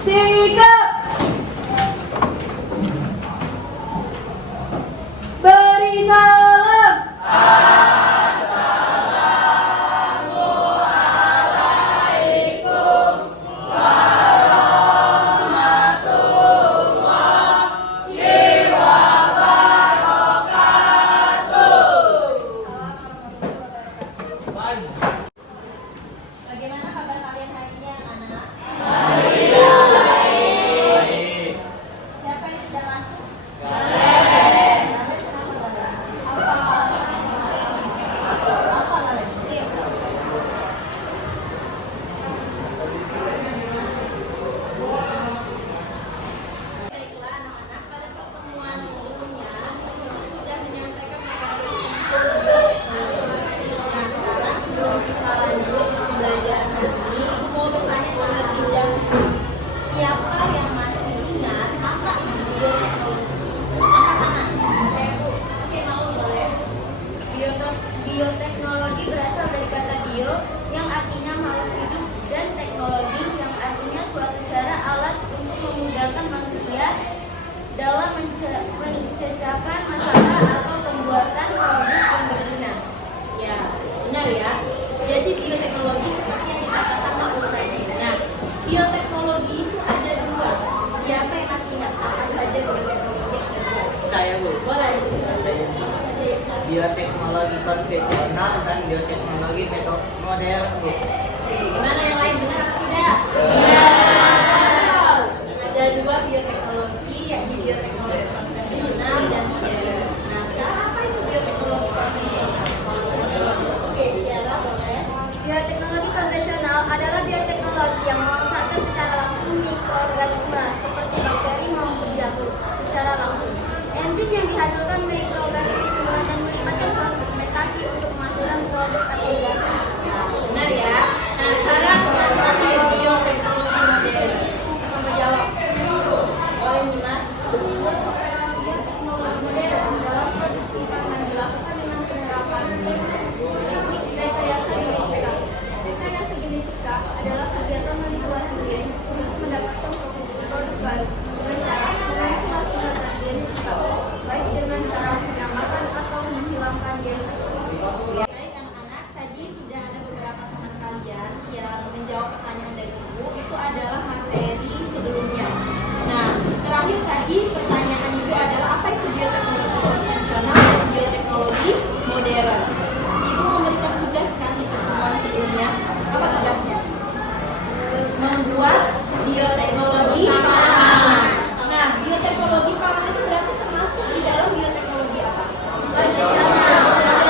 Sikap. Beri salam. Bagaimana kabar kalian hari ini anak-anak? Siapa yang sudah masuk? Kalian kenapa kalian? Apa kalian? Baiklah anak-anak, pada pertemuan sebelumnya kita sudah menyampaikan materi tentang bioteknologi. Nah sekarang sebelum kita lanjut pembelajaran hari ini, Ibu mau bertanya terlebih dahulu. Siapa yang masih ingat apa itu bioteknologi? Angkat tangan. Oke, mau boleh. Bioteknologi berasal dari kata bio yang artinya makhluk hidup dan teknologi yang artinya suatu cara alat untuk memudahkan manusia dalam mencecahkan masalah atau pembuatan produk yang berguna. Ya, benar ya. Jadi bioteknologi seperti yang dikatakan Mak Ul tadi. Nah, bioteknologi itu ada dua. Siapa yang masih ingat apa saja bioteknologi yang ada? Saya Bu, Boleh. Apa saja yang satu? bioteknologi konvensional dan bioteknologi metode modern Bu. Oke, gimana yang lain benar atau tidak? Benar. Ada dua bioteknologi, yakni bioteknologi konvensional dan modern. Nah, sekarang apa itu bioteknologi konvensional? Oke, Tiara boleh. Bioteknologi konvensional adalah bioteknologi yang memanfaatkan secara langsung mikroorganisme seperti bakteri maupun jamur secara langsung. Enzim yang dihasilkan mikroorganisme dan melibatkan fermentasi untuk menghasilkan produk atau gas. Ya, benar ya. Nah, sekarang yang terakhir bioteknologi modern. Siapa mau jawab? Boleh nih, Mas. Bioteknologi modern dalam produksi pangan dilakukan dengan penerapan teknik rekayasa genetika. Rekayasa genetika adalah kegiatan manipulasi gen untuk mendapatkan produk baru dengan cara memanipulasi data genetika, baik dengan cara menambahkan atau menghilangkan gen. Baik anak-anak, tadi sudah ada beberapa teman kalian yang menjawab pertanyaan dari Ibu. Itu adalah materi sebelumnya. Nah, terakhir tadi pertanyaan Ibu adalah apa itu bioteknologi konvensional dan bioteknologi modern. Ibu memberikan tugas kan di pertemuan sebelumnya. Apa tugasnya? Membuat bioteknologi pangan. Nah, bioteknologi pangan itu berarti termasuk di dalam bioteknologi apa?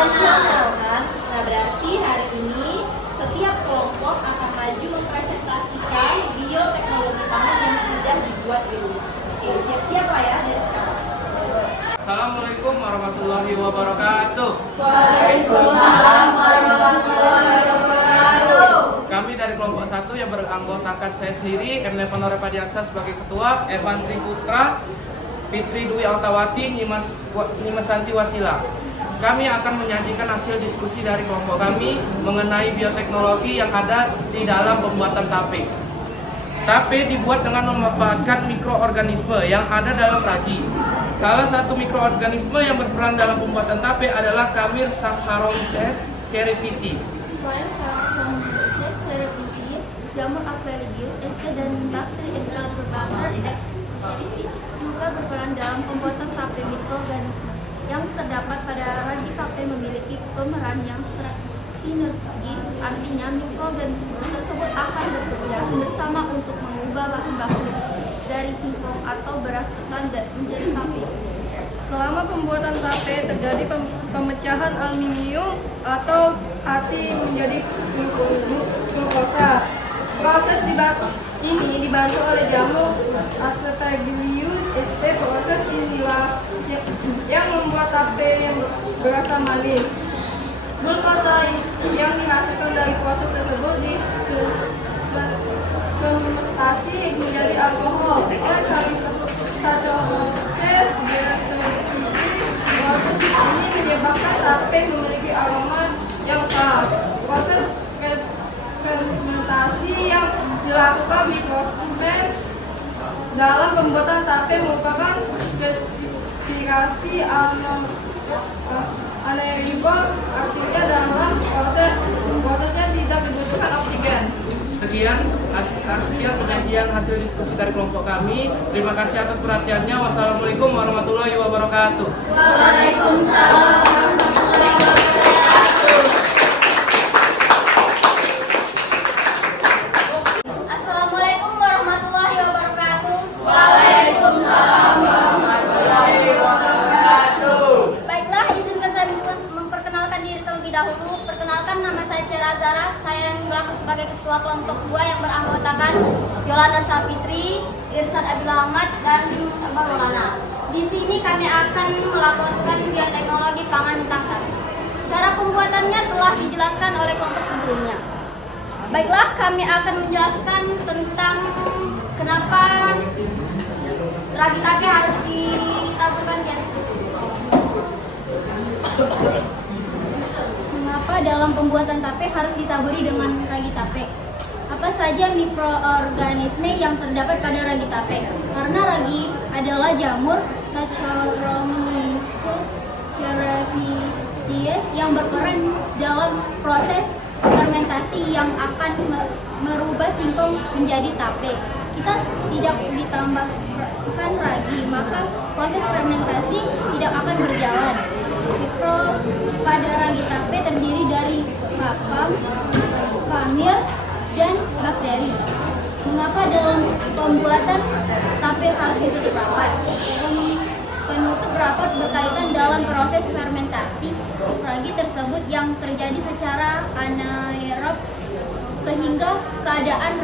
Konvensional kan? Nah berarti hari ini setiap kelompok akan maju mempresentasikan bioteknologi pangan yang sudah dibuat di rumah. Oke, siap-siap lah ya dari sekarang. Assalamualaikum warahmatullahi wabarakatuh. Waalaikumsalam warahmatullahi wabarakatuh. Kami dari kelompok 1 yang beranggotakan saya sendiri, M. Levan Norepadiansa sebagai ketua, Evan Triputra, Fitri Dwi Altawati, Nyimas Santi Wasila. Kami akan menyajikan hasil diskusi dari kelompok kami mengenai bioteknologi yang ada di dalam pembuatan tape. Tape dibuat dengan memanfaatkan mikroorganisme yang ada dalam ragi. Salah satu mikroorganisme yang berperan dalam pembuatan tape adalah Camir Saccharomyces cerevisiae. Selain Saccharomyces cerevisiae, jamur Aphelidius sp dan bakteri Enterobacter cerevisiae juga berperan dalam pembuatan tape mikroorganisme yang terdapat pada ragi tape memiliki pemeran yang sinergis, artinya mikroorganisme tersebut akan bekerja bersama untuk mengubah bahan baku dari singkong atau beras ketan menjadi tape. Selama pembuatan tape terjadi pemecahan aluminium atau ati menjadi glukosa. Proses ini dibantu oleh jamur Aspergillus sp. Proses inilah yang membuat tape yang berasa manis. Glukosa yang dihasilkan dari proses tersebut difermentasi menjadi alkohol. Oleh karena Saccharomyces cerevisiae, proses ini menyebabkan tape memiliki aroma yang khas. Proses fermentasi yang dilakukan mikroorganisme dalam pembuatan tape merupakan spesifikasi anaerob, artinya dalam prosesnya tidak dibutuhkan oksigen. Sekian penyajian hasil diskusi dari kelompok kami. Terima kasih atas perhatiannya. Wassalamualaikum warahmatullahi wabarakatuh. Waalaikumsalam warahmatullahi wabarakatuh. Assalamualaikum warahmatullahi wabarakatuh. Waalaikumsalam warahmatullahi wabarakatuh. Baiklah, izinkan saya memperkenalkan diri terlebih dahulu. Perkenalkan, nama saya Cera Zara. Saya yang berlaku sebagai ketua kelompok 2 yang beranggotakan Yolanda Sapitri, Irsyad Abil Ahmad, dan Abah Maulana. Di sini kami akan melaporkan bioteknologi pangan tangkap. Cara pembuatannya telah dijelaskan oleh kelompok sebelumnya. Baiklah, kami akan menjelaskan tentang kenapa ragi tape harus ditaburkan di atas. Mengapa dalam pembuatan tape harus ditaburi dengan ragi tape? Apa saja mikroorganisme yang terdapat pada ragi tape? Karena ragi adalah jamur Saccharomyces cerevisiae yang berperan dalam proses fermentasi yang akan merubah singkong menjadi tape. Kita tidak ditambahkan ragi, maka proses fermentasi tidak akan berjalan. Mikrob pada ragi tape terdiri dari papam, pamir, dan bakteri. Mengapa dalam pembuatan tape harus ditutup rapat? Penutup rapat berkaitan dalam proses fermentasi ragi tersebut yang terjadi secara anaerob sehingga keadaan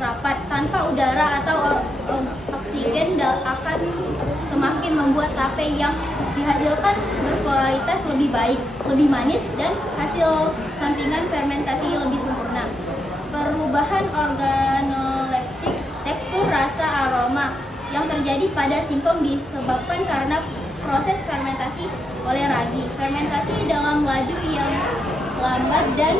rapat tanpa udara atau oksigen akan semakin membuat tape yang dihasilkan berkualitas lebih baik, lebih manis, dan hasil sampingan fermentasi lebih sempurna. Perubahan organoleptik, tekstur, rasa, aroma yang terjadi pada singkong disebabkan karena proses fermentasi oleh ragi. Fermentasi dalam laju yang lambat dan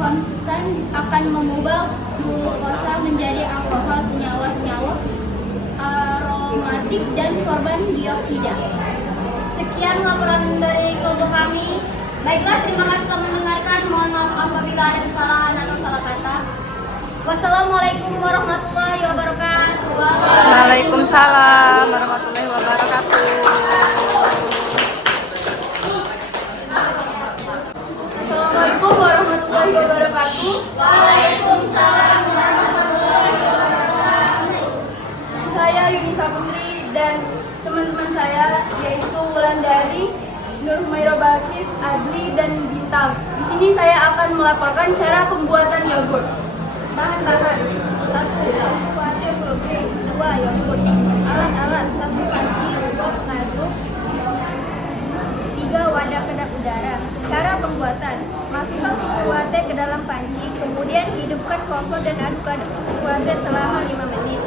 konstan akan mengubah glukosa menjadi alkohol, senyawa-senyawa aromatik, dan karbon dioksida. Sekian laporan dari kelompok kami. Baiklah, terima kasih telah mendengarkan. Mohon maaf apabila ada kesalahan atau salah kata. Wassalamualaikum warahmatullahi wabarakatuh. Waalaikumsalam warahmatullahi wabarakatuh. Assalamualaikum warahmatullahi wabarakatuh. Waalaikumsalam warahmatullahi wabarakatuh. Saya Yunisa Putri dan teman-teman saya yaitu Wulandari, Nur Humaira Balkis, Adli, dan Bintang. Di sini saya akan melaporkan cara pembuatan yogurt. Bahan-bahan: 1. Susu pate protein, 2. Yogurt. Alat-alat: 1 panci, box ngaduk, 3. Wadah kedap udara. Cara pembuatan: masukkan susu wate ke dalam panci, kemudian hidupkan kompor dan aduk-aduk susu wate selama 5 menit.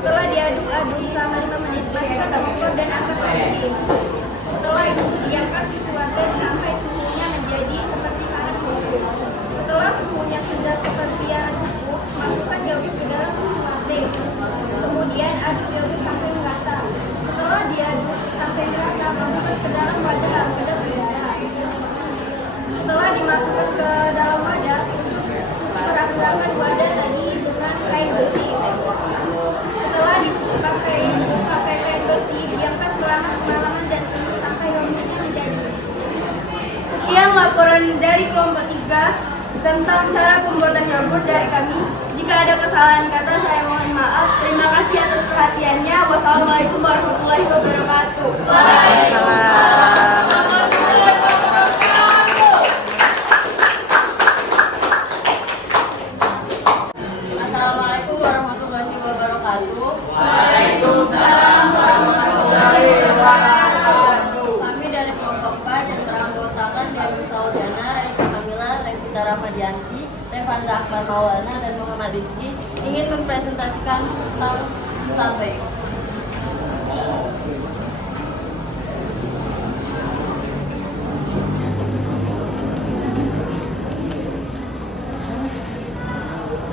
Setelah diaduk-aduk selama 5 menit, masukkan kompor dan angkat panci. Setelah itu, diamkan susu wate sampai suhunya menjadi seperti anak kuku. Setelah suhunya sudah seperti anak kuku, masukkan yogurt ke dalam susu wate. Kemudian aduk yogurt sampai merata. Setelah diaduk sampai merata, masukkan ke dalam wadah kedap udara. Setelah dimasukkan ke dalam wadah, serangkan wadah tadi dengan kain besi. Setelah ditutup pakai kain besi, diamkan selama semalaman dan tunggu sampai yogurtnya menjadi. Sekian laporan dari kelompok 3 tentang cara pembuatan yogurt dari kami. Jika ada kesalahan kata, saya mohon maaf. Terima kasih atas perhatiannya. Wassalamualaikum warahmatullahi wabarakatuh. Assalamualaikum warahmatullahi wabarakatuh. Waalaikumsalam warahmatullahi wabarakatuh. Kami dari kelompok 4 yang beranggotakan Dewi Saudana, Esa Kamila, Revita Ramadianti, Revanza Akbar Maulana, dan Muhammad Rizky ingin mempresentasikan tentang tape.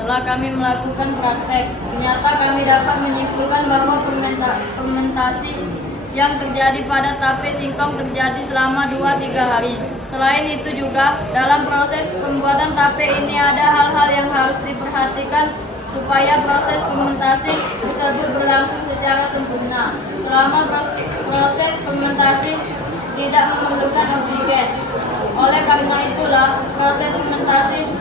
Setelah kami melakukan praktek, ternyata kami dapat menyimpulkan bahwa fermentasi yang terjadi pada tape singkong terjadi selama 2-3 hari. Selain itu juga, dalam proses pembuatan tape ini ada hal-hal yang harus diperhatikan supaya proses fermentasi tersebut berlangsung secara sempurna. Selama proses fermentasi tidak memerlukan oksigen. Oleh karena itulah, proses fermentasi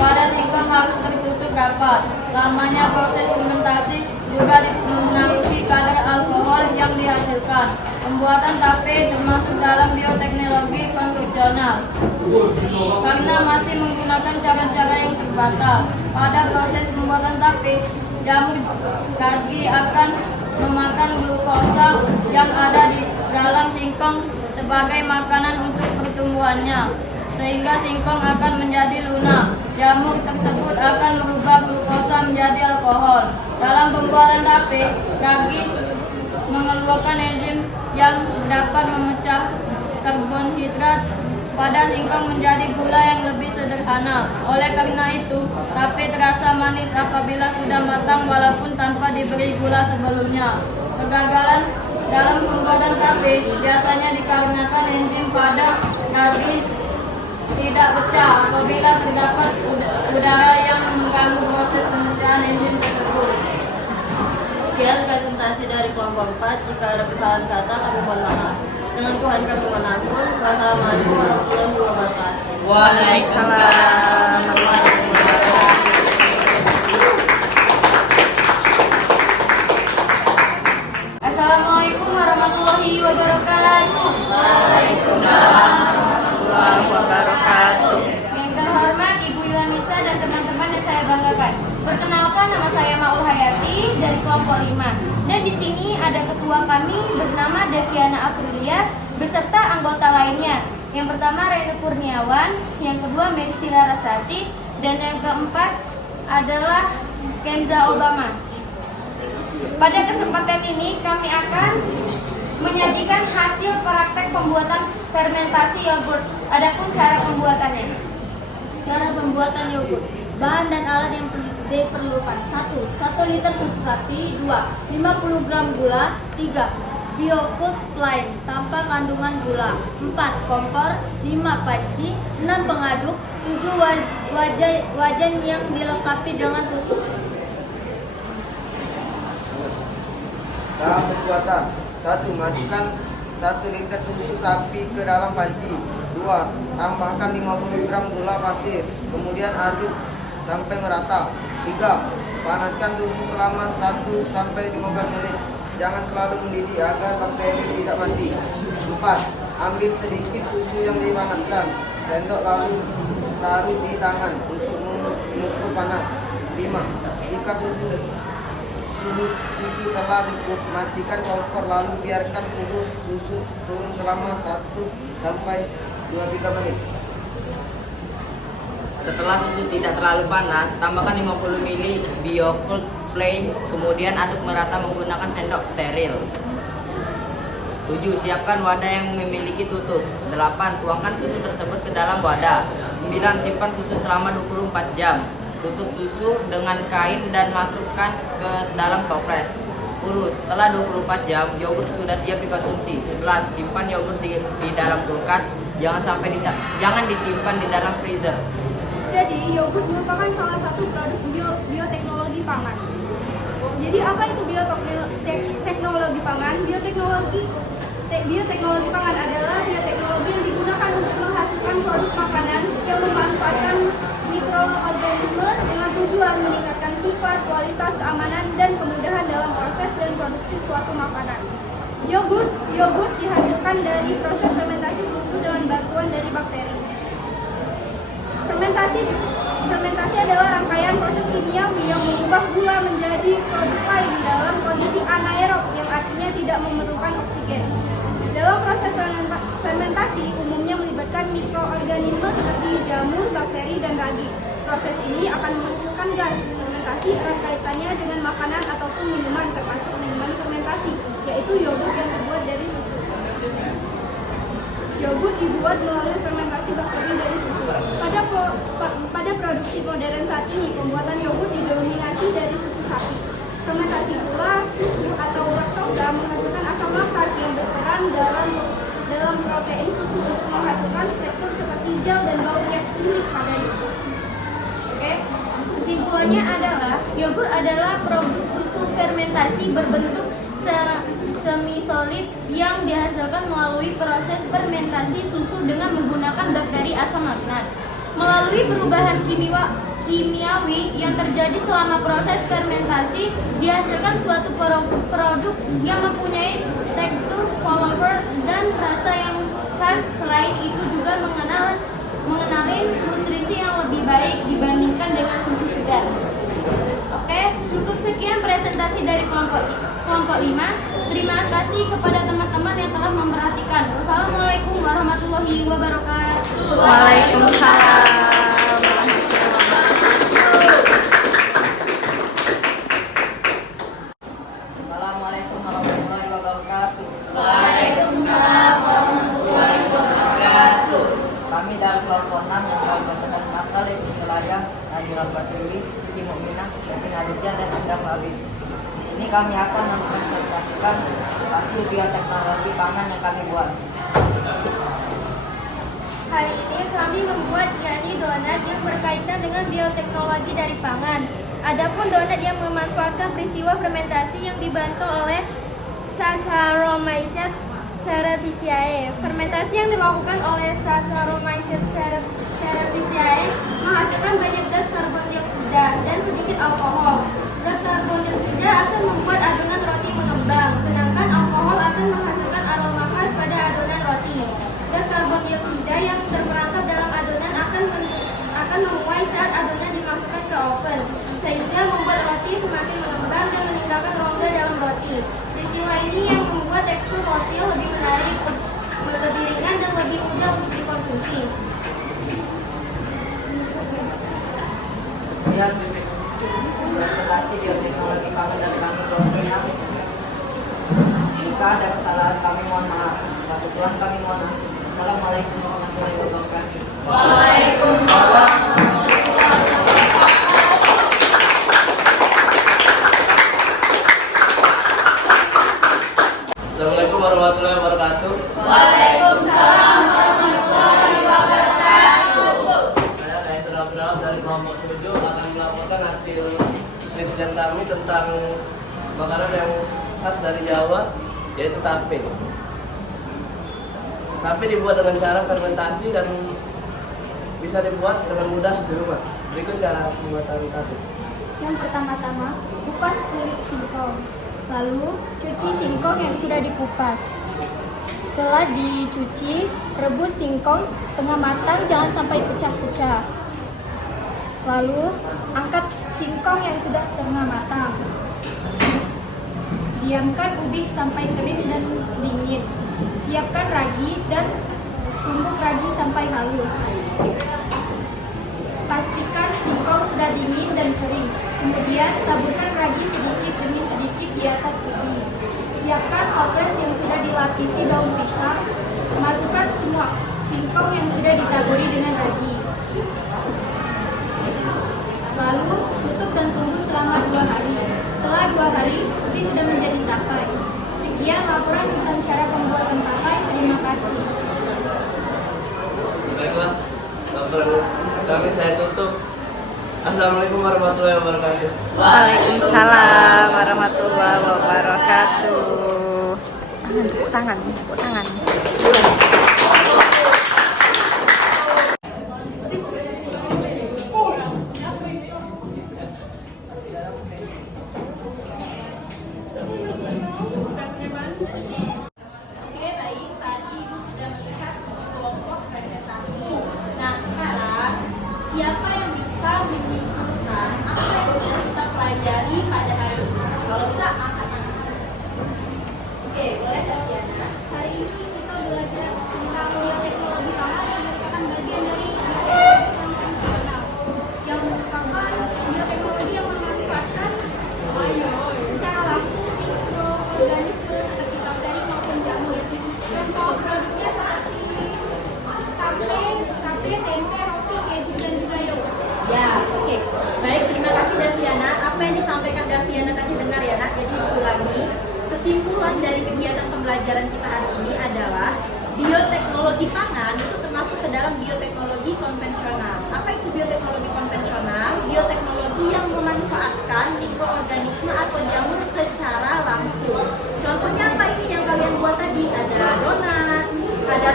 pada singkong harus tertutup rapat. Lamanya proses fermentasi juga dipengaruhi kadar alkohol yang dihasilkan. Pembuatan tape termasuk dalam bioteknologi konvensional karena masih menggunakan cara-cara yang terbatas. Pada proses pembuatan tape, jamur ragi akan memakan glukosa yang ada di dalam singkong sebagai makanan untuk pertumbuhannya, sehingga singkong akan menjadi lunak. Jamur tersebut akan merubah glukosa menjadi alkohol. Dalam pembuatan tape, ragi mengeluarkan enzim yang dapat memecah karbonhidrat pada singkong menjadi gula yang lebih sederhana. Oleh karena itu, tape terasa manis apabila sudah matang walaupun tanpa diberi gula sebelumnya. Kegagalan dalam pembuatan tape biasanya dikarenakan enzim pada ragi tidak pecah apabila terdapat udara yang mengganggu proses pemecahan enzim tersebut. Sekian presentasi dari kelompok 4. Jika ada kesalahan kata, kami mohon maaf. Dengan Tuhan kami mohon ampun. Wassalamualaikum warahmatullahi wabarakatuh. Waalaikumsalam. Assalamualaikum warahmatullahi wabarakatuh. Waalaikumsalam warahmatullahi wabarakatuh. Yang terhormat Ibu Ilanisa dan teman-teman yang saya banggakan. Perkenalkan, nama saya Maul Hayati dari kelompok 5. Dan di sini ada ketua kami bernama Deviana Aprilia beserta anggota lainnya. Yang pertama Renu Kurniawan, yang kedua Mesti Larasati, dan yang keempat adalah Kenza Obama. Pada kesempatan ini kami akan menyajikan hasil praktek pembuatan fermentasi yogurt. Adapun cara pembuatannya. Cara pembuatan yogurt. Bahan dan alat yang diperlukan: 1 liter susu sapi, 2 50 gram gula, 3 Biokult plain tanpa kandungan gula, 4 kompor, 5 panci, 6 pengaduk, 7 wajan yang dilengkapi dengan tutup. Dalam pembuatan: 1. Masukkan 1 liter susu sapi ke dalam panci. 2. Tambahkan 50 gram gula pasir, kemudian aduk sampai merata. 3. Panaskan susu selama 1-15 menit. Jangan terlalu mendidih agar bakteri tidak mati. 4. Ambil sedikit susu yang dipanaskan, sendok lalu taruh di tangan untuk mengukur panas. 5. Jika susu telah cukup, matikan kompor lalu biarkan susu turun selama 1-2-3 menit. Setelah susu tidak terlalu panas, tambahkan 50 ml Biokult plain, kemudian aduk merata menggunakan sendok steril. 7. Siapkan wadah yang memiliki tutup. 8. Tuangkan susu tersebut ke dalam wadah. 9. Simpan susu selama 24 jam. Tutup susu dengan kain dan masukkan ke dalam toples. 10. Setelah 24 jam, yogurt sudah siap dikonsumsi. 11. Simpan yogurt di dalam kulkas. Jangan disimpan di dalam freezer. Jadi, yogurt merupakan salah satu produk bioteknologi pangan. Jadi, apa itu bioteknologi pangan? Bioteknologi pangan adalah bioteknologi yang digunakan untuk menghasilkan produk makanan yang memanfaatkan mikroorganisme dengan tujuan meningkatkan sifat, kualitas, keamanan, dan kemudahan dalam proses dan produksi suatu makanan. Yogurt dihasilkan dari proses fermentasi susu dengan bantuan dari bakteri. Fermentasi adalah rangkaian proses kimiawi yang mengubah gula menjadi produk lain dalam kondisi anaerob, yang artinya tidak memerlukan oksigen. Dalam proses fermentasi umumnya melibatkan mikroorganisme seperti jamur, bakteri, dan ragi. Proses ini akan menghasilkan gas. Fermentasi erat kaitannya dengan makanan ataupun minuman, termasuk minuman fermentasi, yaitu yogurt yang terbuat dari susu. Yogurt dibuat melalui fermentasi bakteri dari susu. Pada lambatnya produksi modern saat ini, pembuatan yogurt didominasi dari susu sapi. Fermentasi gula, susu atau laktosa menghasilkan asam laktat yang berperan dalam protein susu untuk menghasilkan tekstur seperti gel dan bau yang unik pada yogurt. Oke. Kesimpulannya adalah yogurt adalah produk susu fermentasi berbentuk semi-solid yang dihasilkan melalui proses fermentasi susu dengan menggunakan bakteri asam laktat. Melalui perubahan kimiawi yang terjadi selama proses fermentasi, dihasilkan suatu produk yang mempunyai tekstur, flavor, dan rasa yang khas. Selain itu juga mengenali nutrisi yang lebih baik dibandingkan dengan susu segar. Oke, cukup sekian presentasi dari kelompok 5. Terima kasih kepada teman-teman yang telah memperhatikan. Wassalamualaikum warahmatullahi wabarakatuh. Waalaikumsalam. Assalamualaikum warahmatullahi wabarakatuh. Waalaikumsalam warahmatullahi wabarakatuh. Kami dari kelompok 6 yang berbentukan Natal di wilayah Nadira Pertiwi, Siti Mukminah, Syafin Aditya, dan Indah Fabit. Di sini kami akan mempresentasikan hasil bioteknologi pangan yang kami buat. Hari ini kami membuat yakni donat yang berkaitan dengan bioteknologi dari pangan. Adapun donat yang memanfaatkan peristiwa fermentasi yang dibantu oleh Saccharomyces cerevisiae. Fermentasi yang dilakukan oleh Saccharomyces cerevisiae menghasilkan banyak gas karbon dioksida dan sedikit alkohol. Gas karbon dioksida akan membuat adonan roti mengembang, sedangkan alkohol akan menghasilkan aroma khas pada adonan roti. Gas karbon dioksida yang terperangkap dalam adonan akan memuai saat adonan dimasukkan ke oven, sehingga membuat roti semakin mengembang dan meninggalkan rongga dalam roti. Peristiwa ini yang membuat tekstur roti lebih menarik, lebih ringan dan lebih mudah untuk dikonsumsi. Kemudian presentasi bioteknologi pangan dari kami kelompok 6. Jika ada kesalahan kami mohon maaf. Pada Tuhan kami mohon ampun. Assalamualaikum warahmatullahi wabarakatuh. Waalaikumsalam. Assalamualaikum warahmatullahi wabarakatuh. Waalaikumsalam warahmatullahi wabarakatuh. Saya Kaisar Abraham dari kelompok 7 akan melaporkan hasil penelitian kami tentang makanan yang khas dari Jawa, yaitu tape. Tape dibuat dengan cara fermentasi dan bisa dibuat dengan mudah di rumah. Berikut cara pembuatan tape. Yang pertama-tama, kupas kulit singkong. Lalu, cuci singkong yang sudah dikupas. Setelah dicuci, rebus singkong setengah matang, jangan sampai pecah-pecah. Lalu, angkat singkong yang sudah setengah matang. Diamkan ubi sampai kering dan dingin. Siapkan ragi dan tumbuk ragi sampai halus. Pastikan singkong sudah dingin dan kering. Kemudian taburkan ragi sedikit demi sedikit di atas ubi. Siapkan toples yang sudah dilapisi daun pisang. Masukkan semua singkong yang sudah ditaburi dengan ragi. Lalu tutup dan tunggu selama 2 hari. Setelah 2 hari, ubi sudah menjadi tapai. Sekian laporan tentang cara pembuatan tapai. Terima kasih. Baiklah, laporan kami saya tutup. Assalamualaikum warahmatullahi wabarakatuh. Waalaikumsalam warahmatullahi wabarakatuh. Tangan. Oke, baik. Tadi Ibu sudah melihat kelompok presentasi. Nah, sekarang siapa yang bisa menyimpulkan apa yang sudah kita pelajari pada hari ini? Kalau bisa, angkat tangan. Oke, boleh Kak Diana? Hari ini kita belajar tentang bioteknologi pembelajaran kita hari ini adalah bioteknologi pangan itu termasuk ke dalam bioteknologi konvensional. Apa itu bioteknologi konvensional? Bioteknologi yang memanfaatkan mikroorganisme atau jamur secara langsung. Contohnya apa ini yang kalian buat tadi? Ada donat, ada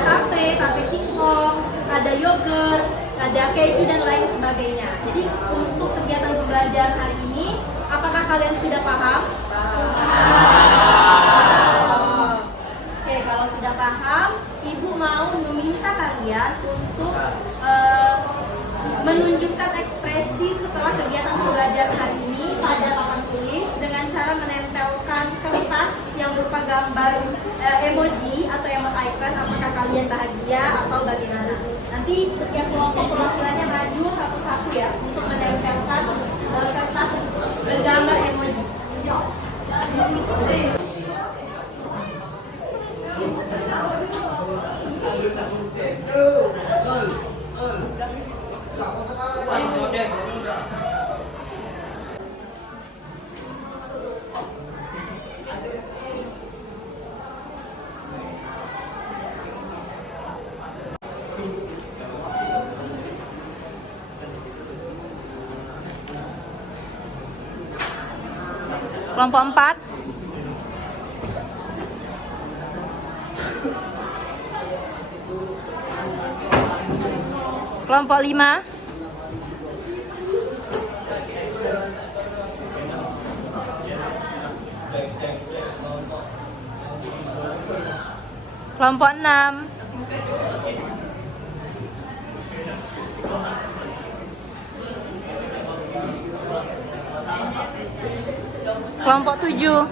tape singkong, ada yogurt, ada keju dan lain sebagainya. Jadi untuk kegiatan pembelajaran hari ini, apakah kalian sudah paham? Oke, kalau sudah paham, Ibu mau meminta kalian untuk menunjukkan ekspresi setelah kegiatan pembelajaran hari ini pada papan tulis dengan cara menempelkan kertas yang berupa gambar emoji atau emoji icon. Apakah kalian bahagia atau bagaimana? Nanti setiap kelompok perwakilannya maju satu-satu ya untuk menempelkan kertas bergambar emoji. Kelompok 4. Kelompok 5. Kelompok 6. Kelompok 7.